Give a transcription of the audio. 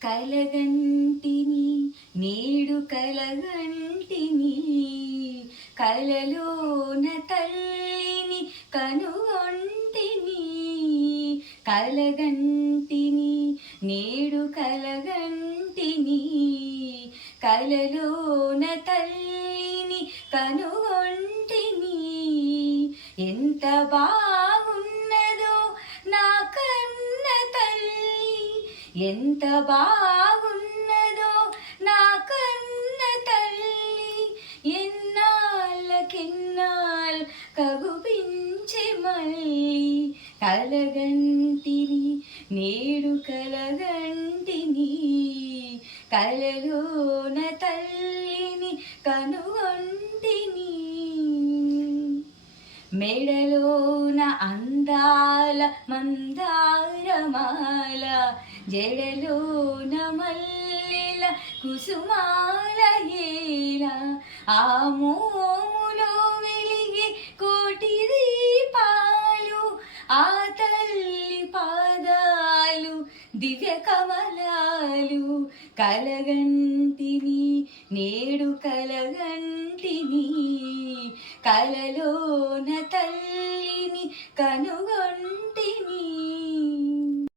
కలగంటిని నేడు కలగంటిని కలలోన తల్లిని కనుగొంటిని కలగంటిని నేడు కలగంటిని కలలోన తల్లిని కనుగొంటిని ఎంత బాగున్నదో నా కన్న తల్లి ఎంత బాగున్నదో నా కన్న తల్లి ఎన్నాళ్ళకెన్నాళ్ళు కగుపించే మళ్ళీ కలగంటిని నేడు కలగంటిని కలలోన తల్లిని కనుగొంటిని మెడలోన అందాల మందారమాల జడలోన మల్లెల కుసుమాల ఏల ఆ మోములో వెలిగే కోటి దీపాలు ఆ తల్లి పాదాలు దివ్య కమలాలు కలగంటిని నేడు కలగంటిని కలలోన తల్లిని కనుగొంటిని